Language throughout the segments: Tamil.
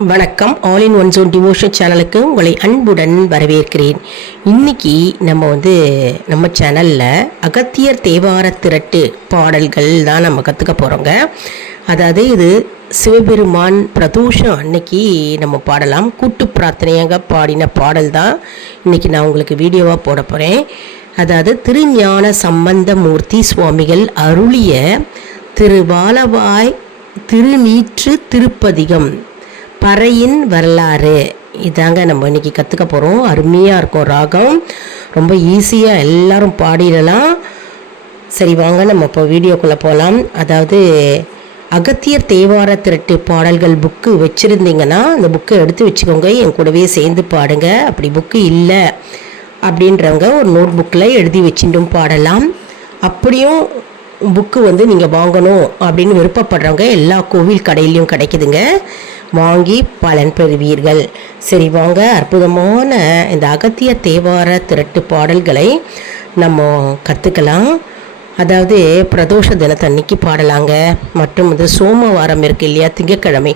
வணக்கம். All in one zone devotion சேனலுக்கு உங்களை அன்புடன் வரவேற்கிறேன். இன்னைக்கு நம்ம சேனலில் அகத்தியர் தேவார திரட்டு பாடல்கள் தான் நம்ம கற்றுக்க போகிறோங்க. அதாவது இது சிவபெருமான் பிரதோஷம் அன்னைக்கு நம்ம பாடலாம். கூட்டு பிரார்த்தனையாக பாடின பாடல் தான் இன்றைக்கி நான் உங்களுக்கு வீடியோவாக போட போகிறேன். அதாவது திருஞான சம்பந்தமூர்த்தி சுவாமிகள் அருளிய திருவாலவாய் திருநீற்று திருப்பதிகம் பறையின் வரலாறு இதாங்க நம்ம இன்றைக்கி கற்றுக்க போகிறோம். அருமையாக இருக்கும் ராகம், ரொம்ப ஈஸியாக எல்லாரும் பாடிடலாம். சரி வாங்க நம்ம இப்போ வீடியோக்குள்ளே போகலாம். அதாவது அகத்தியர் தேவார திரட்டு பாடல்கள் புக்கு வச்சுருந்தீங்கன்னா அந்த புக்கை எடுத்து வச்சுக்கோங்க, என் கூடவே சேர்ந்து பாடுங்க. அப்படி புக்கு இல்லை அப்படின்றவங்க ஒரு நோட் புக்கில் எழுதி வச்சுட்டும் பாடலாம். அப்படியும் புக்கு நீங்கள் வாங்கணும் அப்படின்னு விருப்பப்படுறவங்க எல்லா கோவில் கடையிலையும் கிடைக்குதுங்க, வாங்கி பலன் பெறுவீர்கள். சரி வாங்க, அற்புதமான இந்த அகத்திய தேவார திரட்டு பாடல்களை நம்ம கற்றுக்கலாம். அதாவது பிரதோஷ தினத்தன்னைக்கு பாடலாங்க, மற்றும் சோமவாரம் இருக்குது இல்லையா, திங்கட்கிழமை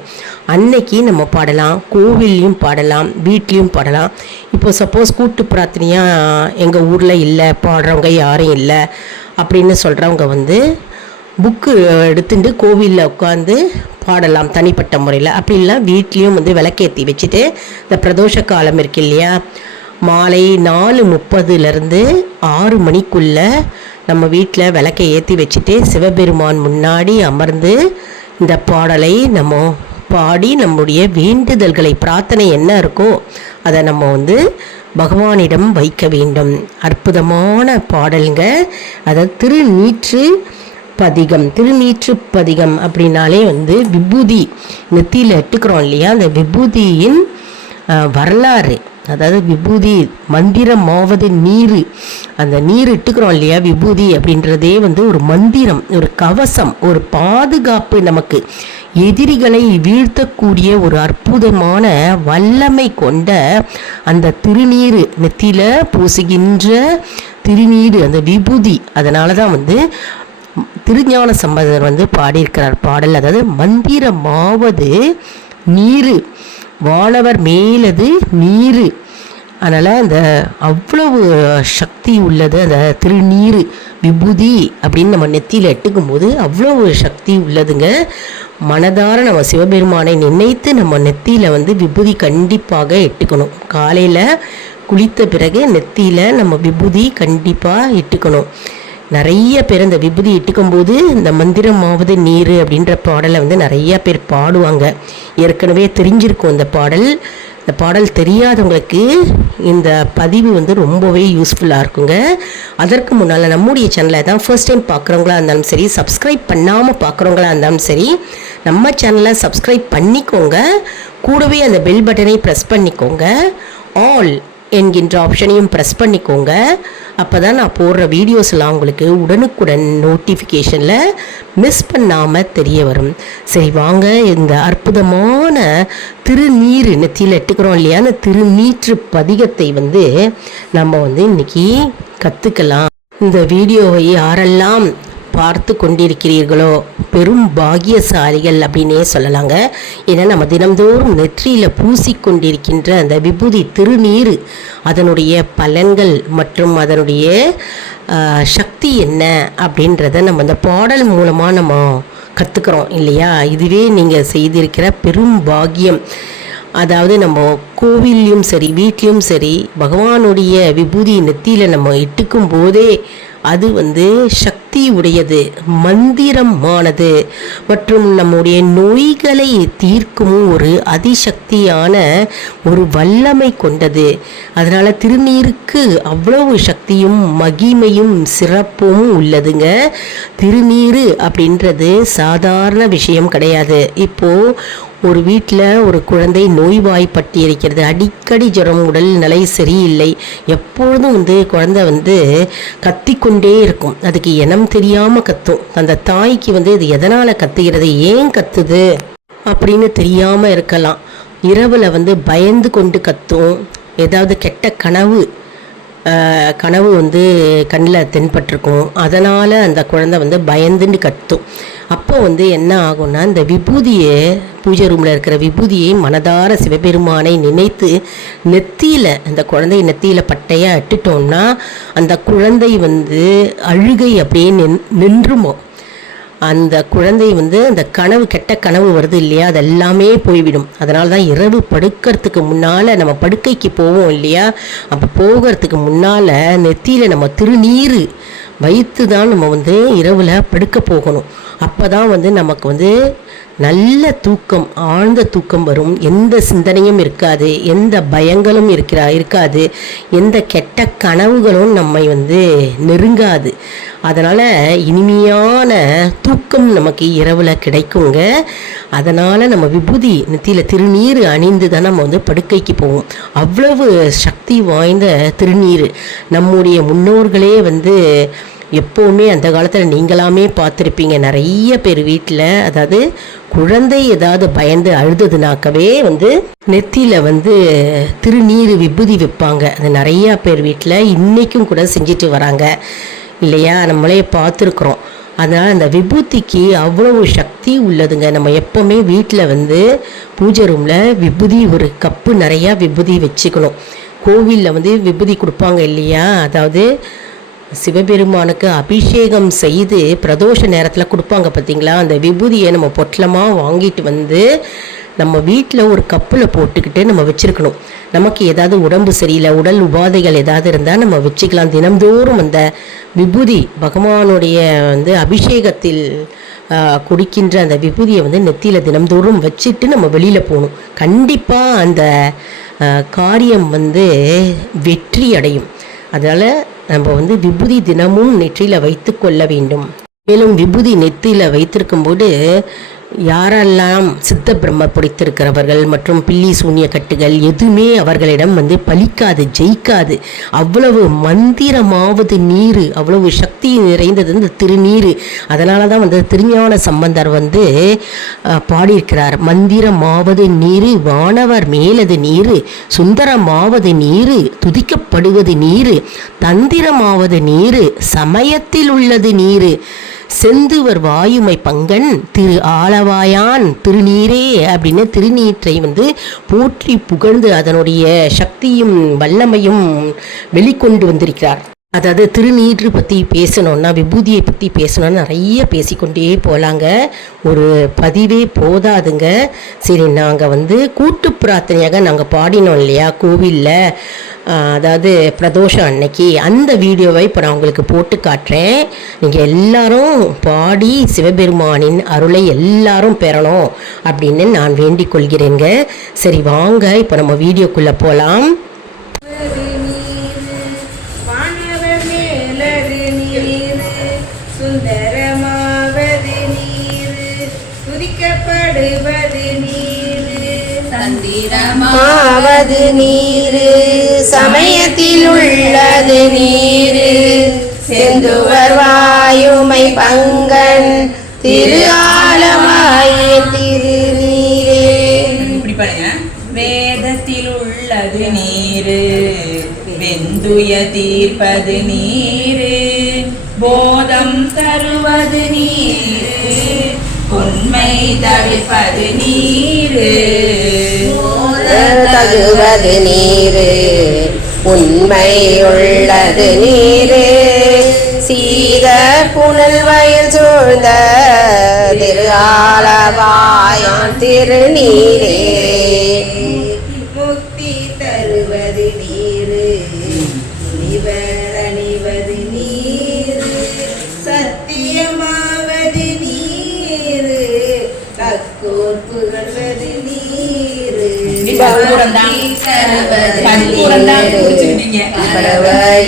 அன்னைக்கு நம்ம பாடலாம். கோவில்லையும் பாடலாம், வீட்லேயும் பாடலாம். இப்போ சப்போஸ் கூட்டு பிரார்த்தனையாக எங்கள் ஊரில் இல்லை, பாடுறவங்க யாரும் இல்லை அப்படின்னு சொல்கிறவங்க புக்கு எடுத்துட்டு கோவிலில் உட்காந்து பாடலாம் தனிப்பட்ட முறையில். அப்படி இல்லை வீட்லேயும் விளக்கேற்றி வச்சுட்டு இந்த பிரதோஷ காலம் இருக்கு இல்லையா, மாலை 4:30 6 மணிக்குள்ளே நம்ம வீட்டில் விளக்கை ஏற்றி வச்சுட்டு சிவபெருமான் முன்னாடி அமர்ந்து இந்த பாடலை நம்ம பாடி நம்முடைய வேண்டுதல்களை பிரார்த்தனை என்ன இருக்கோ அதை நம்ம பகவானிடம் வைக்க வேண்டும். அற்புதமான பாடலுங்க. அதாவது திருநீற்று பதிகம் அப்படின்னாலே விபூதி நெத்தியில் இட்டுக்கிறோம் இல்லையா, அந்த விபூதியின் வரலாறு. அதாவது விபூதி மந்திரமாவது நீர், அந்த நீர் இட்டுக்கிறோம் இல்லையா, விபூதி அப்படின்றதே ஒரு மந்திரம், ஒரு கவசம், ஒரு பாதுகாப்பு, நமக்கு எதிரிகளை வீழ்த்தக்கூடிய ஒரு அற்புதமான வல்லமை கொண்ட அந்த திருநீர், நெத்தியில் பூசுகின்ற திருநீர், அந்த விபூதி. அதனால தான் திருஞான சம்பந்தர் பாடியிருக்கிறார் பாடல். அதாவது மந்திரமாவது நீர், வானவர் மேலது நீர். அதனால் அந்த அவ்வளவு சக்தி உள்ளது அந்த திருநீர் விபூதி அப்படின்னு நம்ம நெத்தியில் எட்டுக்கும் போது அவ்வளவு சக்தி உள்ளதுங்க. மனதார நம்ம சிவபெருமானை நினைத்து நம்ம நெத்தியில் விபூதி கண்டிப்பாக எட்டுக்கணும். காலையில் குளித்த பிறகு நெத்தியில் நம்ம விபூதி கண்டிப்பாக இட்டுக்கணும். நிறைய பேர் இந்த விபூதி இட்டுக்கும் போது இந்த மந்திரமாவது நீர் அப்படின்ற பாடலை நிறைய பேர் பாடுவாங்க. ஏற்கனவே தெரிஞ்சிருக்கும் இந்த பாடல். இந்த பாடல் தெரியாதவங்களுக்கு இந்த பதிவு ரொம்பவே யூஸ்ஃபுல்லாக இருக்குங்க. அதற்கு முன்னால் நம்முடைய சேனலை தான் ஃபர்ஸ்ட் டைம் பார்க்குறவங்களா இருந்தாலும் சரி, சப்ஸ்கிரைப் பண்ணாமல் பார்க்குறவங்களா இருந்தாலும் சரி, நம்ம சேனலை சப்ஸ்கிரைப் பண்ணிக்கோங்க. கூடவே அந்த பெல் பட்டனை ப்ரெஸ் பண்ணிக்கோங்க. ஆல் என்கின்ற ஆப்ஷனையும் ப்ரெஸ் பண்ணிக்கோங்க. அப்போ தான் நான் போடுற வீடியோஸ்லாம் உங்களுக்கு உடனுக்குடன் நோட்டிஃபிகேஷனில் மிஸ் பண்ணாமல் தெரிய வரும். சரி வாங்க, இந்த அற்புதமான திருநீர் நெத்தியில் எட்டுக்கிறோம் இல்லையா, அந்த திருநீற்று பதிகத்தை நம்ம இன்னைக்கு கற்றுக்கலாம். இந்த வீடியோவை யாரெல்லாம் பார்த்து கொண்டிருக்கிறீர்களோ பெரும் பாகியசாலிகள் அப்படின்னே சொல்லலாங்க. ஏன்னா நம்ம தினம்தோறும் நெற்றியில் பூசிக்கொண்டிருக்கின்ற அந்த விபூதி திருநீர், அதனுடைய பலன்கள் மற்றும் அதனுடைய சக்தி என்ன அப்படின்றத நம்ம அந்த பாடல் மூலமாக நம்ம கற்றுக்கிறோம் இல்லையா. இதுவே நீங்கள் செய்திருக்கிற பெரும் பாக்கியம். அதாவது நம்ம கோவில்லையும் சரி வீட்லேயும் சரி பகவானுடைய விபூதி நெத்தியில் நம்ம இட்டுக்கும் போதே அது சக்தி உடையது, மந்திரமானது, மற்றும் நம்முடைய நோய்களை தீர்க்கும் ஒரு அதிசக்தியான ஒரு வல்லமை கொண்டது. அதனால் திருநீருக்கு அவ்வளவு சக்தியும் மகிமையும் சிறப்பும் உள்ளதுங்க. திருநீர் அப்படின்றது சாதாரண விஷயம் கிடையாது. இப்போது ஒரு வீட்டில் ஒரு குழந்தை நோய்வாய்ப்பட்டு இருக்கிறது, அடிக்கடி ஜுரம், உடல் நிலை சரியில்லை, எப்பொழுதும் குழந்தை கத்திக்கொண்டே இருக்கும். அதுக்கு இனம் தெரியாமல் கத்தும். அந்த தாய்க்கு இது எதனால் கத்துகிறது, ஏன் கத்துது அப்படின்னு தெரியாமல் இருக்கலாம். இரவில் பயந்து கொண்டு கத்தும். ஏதாவது கெட்ட கனவு கனவு கண்ணில் தென்பட்டிருக்கும். அதனால் அந்த குழந்தை பயந்துன்னு கத்தும். அப்போ வந்து என்ன ஆகும்னா, இந்த விபூதியை பூஜை ரூமில் இருக்கிற விபூதியை மனதார சிவபெருமானை நினைத்து நெத்தியில், அந்த குழந்தை நெத்தியில் பட்டையாக இட்டுட்டோம்னா அந்த குழந்தை வந்து அழுகை அப்படியே நின்றுமோ. அந்த குழந்தை வந்து அந்த கனவு, கெட்ட கனவு வருது இல்லையா, அது எல்லாமே போய்விடும். அதனால தான் இரவு படுக்கிறதுக்கு முன்னால், நம்ம படுக்கைக்கு போவோம் இல்லையா, அப்போ போகிறதுக்கு முன்னால் நெத்தியில் நம்ம திருநீர் வைத்து தான் நம்ம வந்து இரவில் படுக்க போகணும். அப்போ தான் வந்து நமக்கு வந்து நல்ல தூக்கம், ஆழ்ந்த தூக்கம் வரும். எந்த சிந்தனையும் இருக்காது, எந்த பயங்களும் இருக்காது, எந்த கெட்ட கனவுகளும் நம்மை வந்து நெருங்காது. அதனால் இனிமையான தூக்கம் நமக்கு இரவில் கிடைக்குங்க. அதனால் நம்ம விபூதி நெத்தியில் திருநீர் அணிந்து தான் நம்ம வந்து படுக்கைக்கு போவோம். அவ்வளவு சக்தி வாய்ந்த திருநீர். நம்முடைய முன்னோர்களே வந்து எப்போவுமே அந்த காலத்தில் நீங்களாமே பார்த்துருப்பீங்க, நிறைய பேர் வீட்டில், அதாவது குழந்தை ஏதாவது பயந்து அழுதுனாக்கவே வந்து நெத்தியில் வந்து திருநீர் விபூதி வைப்பாங்க. அது நிறையா பேர் வீட்டில் இன்றைக்கும் கூட செஞ்சுட்டு வராங்க இல்லையா, நம்மளே பார்த்துருக்குறோம். அதனால் அந்த விபூதிக்கு அவ்வளவு சக்தி உள்ளதுங்க. நம்ம எப்போவுமே வீட்டில் வந்து பூஜை ரூமில் விபூதி ஒரு கப்பு நிறையா விபூதி வச்சுக்கணும். கோவிலில் வந்து விபூதி கொடுப்பாங்க இல்லையா, அதாவது சிவபெருமானுக்கு அபிஷேகம் செய்து பிரதோஷ நேரத்தில் கொடுப்பாங்க பார்த்தீங்களா, அந்த விபூதியை நம்ம பொட்டலமாக வாங்கிட்டு வந்து நம்ம வீட்டில் ஒரு கப்பில் போட்டுக்கிட்டு நம்ம வச்சுருக்கணும். நமக்கு ஏதாவது உடம்பு சரியில்லை, உடல் உபாதைகள் ஏதாவது இருந்தால் நம்ம வச்சுக்கலாம். தினம்தோறும் அந்த விபூதி பகவானுடைய வந்து அபிஷேகத்தில் குடிக்கின்ற அந்த விபூதியை வந்து நெத்தியில் தினம்தோறும் வச்சுட்டு நம்ம வெளியில் போகணும். கண்டிப்பாக அந்த காரியம் வந்து வெற்றி அடையும். அதனால் நம்ம வந்து விபூதி தினமும் நெற்றியில் வைத்து கொள்ள வேண்டும். மேலும் விபூதி நெற்றியில் வைத்திருக்கும்போது யாரெல்லாம் சித்த பிரம்ம பிடித்திருக்கிறவர்கள் மற்றும் பில்லி சூன்ய கட்டுகள் எதுவுமே அவர்களிடம் வந்து பலிக்காது, ஜெயிக்காது. அவ்வளவு மந்திரமாவது நீர், அவ்வளவு சக்தி நிறைந்தது இந்த திருநீர். அதனால தான் வந்து திருஞான சம்பந்தர் வந்து பாடியிருக்கிறார், மந்திரமாவது நீர், வானவர் மேலது நீர், சுந்தரமாவது நீர், துதிக்கப்படுவது நீர், தந்திரமாவது நீர், சமயத்தில் உள்ளது நீர், செந்துவர் வாயுமை பங்கன் திரு ஆலவாயான் திருநீரே அப்படின்னு திருநீற்றை வந்து போற்றி புகழ்ந்து அதனுடைய சக்தியும் வல்லமையும் வெளிக்கொண்டு வந்திருக்கிறார். அதாவது திருநீற்று பற்றி பேசணுன்னா, விபூதியை பற்றி பேசணும்னா நிறைய பேசிக்கொண்டே போகலாங்க, ஒரு பதிவே போதாதுங்க. சரி, நாங்கள் வந்து கூட்டு பிரார்த்தனையாக நாங்கள் பாடினோம் இல்லையா கோவிலில், அதாவது பிரதோஷம் அன்னைக்கு, அந்த வீடியோவை இப்போ நான் உங்களுக்கு போட்டு காட்டுறேன். நீங்கள் எல்லாரும் பாடி சிவபெருமானின் அருளை எல்லாரும் பெறணும் அப்படின்னு நான் வேண்டிக் கொள்கிறேங்க. சரி வாங்க இப்போ நம்ம வீடியோக்குள்ளே போகலாம். சுந்தரமாவது நீர், துதிக்கப்படுவது நீர், தந்திரமாவது நீர், சமயத்தில் உள்ளது நீர், செந்துவர் வாயுமை பங்கன் திரு ஆலவாயின் திருநீரே. இப்படி பாருங்க, வேதத்தில் உள்ளது நீர், வெந்துய தீர்ப்பது நீர், போதம் தருவது நீர், உண்மை தவிர்ப்பது நீர், தகுவது நீர், உண்மை உள்ளது நீர், சீத புனல் வயல் சூழ்ந்த திரு ஆலவாயான் திருநீரே, முக்தி தருவது நீர், நிவரணிவது நீர், சத்தியமாவது நீர், கக்கூர் புகழ்வது நீர்,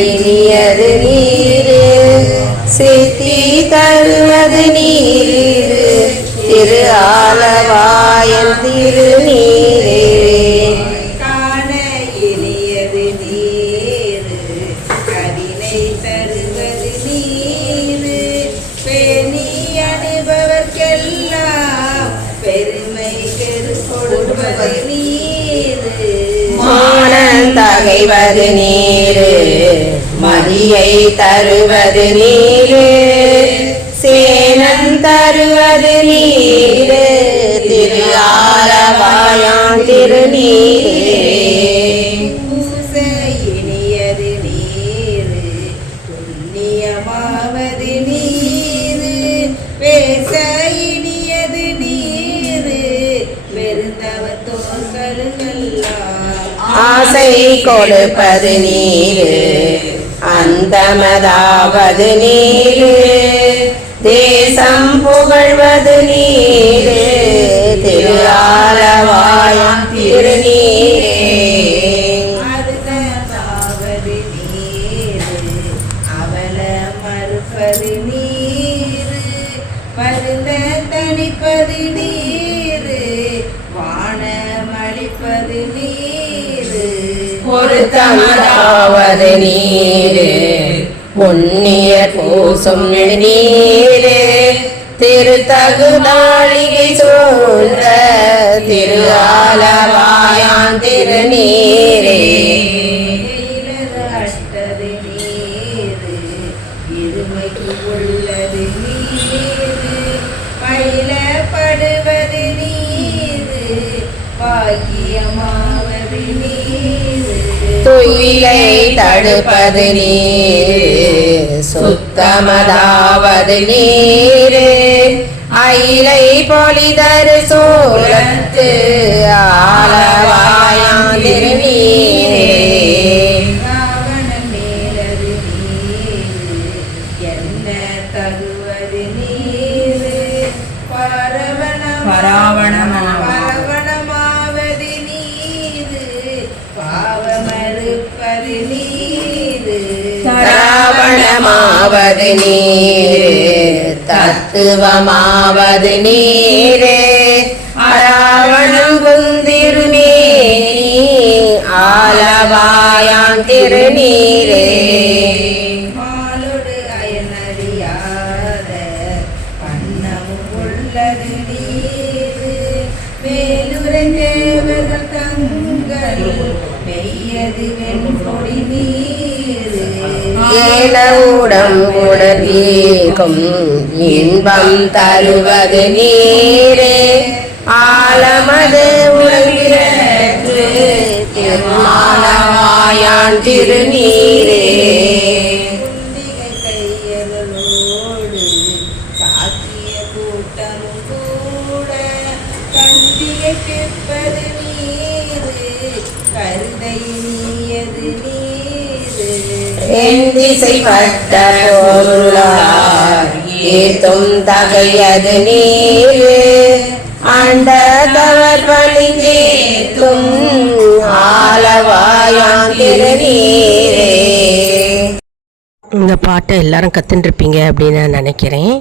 இனியது நீர், சித்தி தருவது நீர், திரு ஆலவாயன் திருநீரே, காண இனியது நீர், கதினை தருவது நீர், பேணி அணிபவர்க்கெல்லாம் பெருமை கொடுப்பது நீர், மானம் தகைவது நீர், மதியை தருவது நீர், சேனம் தருவது நீரே பூச இனியது நீரு புண்ணியமாவது நீரு பேச இனியது நீரு பெருந்தவ தோர்களுக்கெல்லாம் ஆசை கொடுப்பது நீரு அந்தமதாவது நீரு தேசம் புகழ்வது நீரு திரு ஆலவாயான் திருநீரே அறுதலாவது நீரு அவல மறுப்பது நீரு பருந்த தணிப்பது நீரு வானமளிப்பது நீரு பொருத்தமதாவது நீரு புண்ணிய பூசும் நீரு திருத்தகுதாளிகை சூழ்ந்த திரு ஆலவாயான் திருநீரே அட்டது நீரு இருமைக்கு உள்ளது நீரு பயிலப்படுவது நீரு பாக்கியமாவது நீரு துயிலை தடுப்பது நீரு சுத்தமதாவது நீரு அயிலை பொலிதரு சோழத்து ஆலவாயான் திருநீரே ராவணன் மேலது நீரு என்ன தகுவது நீரு பரவணமாவது நீரு பாவமறுப்பது நீரு ராவணமாவது நீரு தத்துவமாவது நீரு அராவணம் குந்திருநீ ஆலவாயான் திருநீரே மாலோடு அயனறியாத வண்ணமும் உள்ளது நீரு மேலுரை தேவர்கள் தங்கள் மெய்யது வெண்பொடி நீரு ஏலவுடம் உணர்வீர்க்கும் இன்பம் தருவது நீரே ஆலமது உலகிற்கு திருமாலவாயான் திருநீரே கையர்களோடு சாக்கிய கூட்டமும் கூட கண்டியை கேட்பது நீரு கருதை நீயது நீரு என் திசைப்பட்ட பொருளார் ஏத்தும் தகையது நீரு ஆண்டவர் பணிந்தேத்தும் ஆலவாயான் திருநீரே. இந்த பாட்டை எல்லாரும் கற்றுட்டுருப்பீங்க அப்படின்னு நான் நினைக்கிறேன்.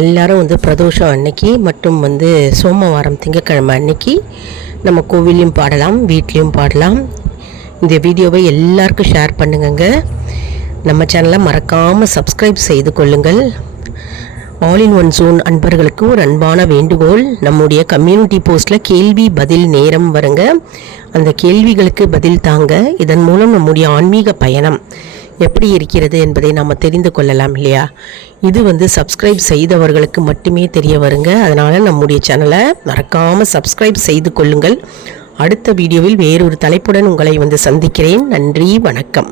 எல்லாரும் பிரதோஷம் அன்னைக்கு மற்றும் சோமவாரம் திங்கக்கிழமை அன்னைக்கு நம்ம கோவிலையும் பாடலாம், வீட்லேயும் பாடலாம். இந்த வீடியோவை எல்லாருக்கும் ஷேர் பண்ணுங்க. நம்ம சேனலை மறக்காமல் சப்ஸ்கிரைப் செய்து கொள்ளுங்கள். ஆல் இன் ஒன் ஜோன் அன்பர்களுக்கு ஒரு அன்பான வேண்டுகோள், நம்முடைய கம்யூனிட்டி போஸ்ட்டில் கேள்வி பதில் நேரம் வருங்க. அந்த கேள்விகளுக்கு பதில் தாங்க. இதன் மூலம் நம்முடைய ஆன்மீக பயணம் எப்படி இருக்கிறது என்பதை நாம் தெரிந்து கொள்ளலாம் இல்லையா? இது சப்ஸ்கிரைப் செய்தவர்களுக்கு மட்டுமே தெரிய வருங்க. அதனால் நம்முடைய சேனலை மறக்காமல் சப்ஸ்கிரைப் செய்து கொள்ளுங்கள். அடுத்த வீடியோவில் வேறொரு தலைப்புடன் உங்களை சந்திக்கிறேன். நன்றி, வணக்கம்.